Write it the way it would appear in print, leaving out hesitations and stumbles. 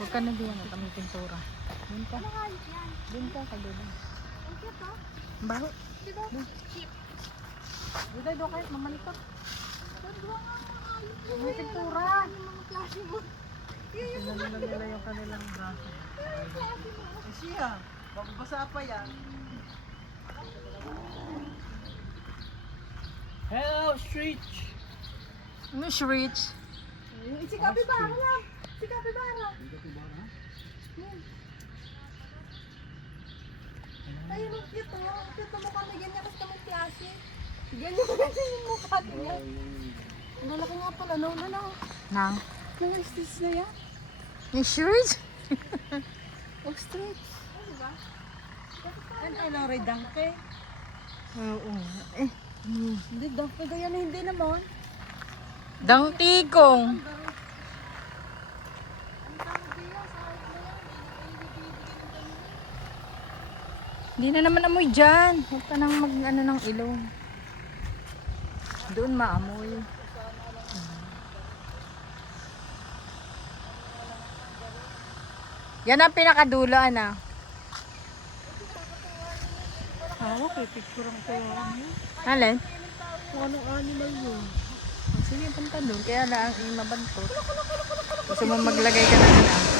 Huwag ka na diyan, kami pintura. Doon ka. Doon ka, kagulo. Baho. Doon. Doon kahit mamalikot. May pintura. Tingnan nila yung kanilang braso. Siya, magbasa pa yan. Hello, street! Miss Rich. Si Kapibara lang. Si Kapibara. Ayun, ang cute oh. Ang cute mo kami ganyan kasi kami klase. Ganyan kasi yung mukha niya. Ang lalaki nga pala. Nauna na. Nang. Nang-stitch na yan. Miss Rich? Ostrich. Diba? Ano rin, dangke? Oo. Hindi, dangke ko yan. Hindi naman. Dangtikong. Hindi na naman amoy dyan. Huwag ka nang mag-ano ng ilong. Doon maamoy. Yan ang pinakadulo, ana. Okay, picture ang ko. Alin? Kung anong animal yun. Sige, punta doon. Kaya lang, mabantot. Gusto mo maglagay ka na.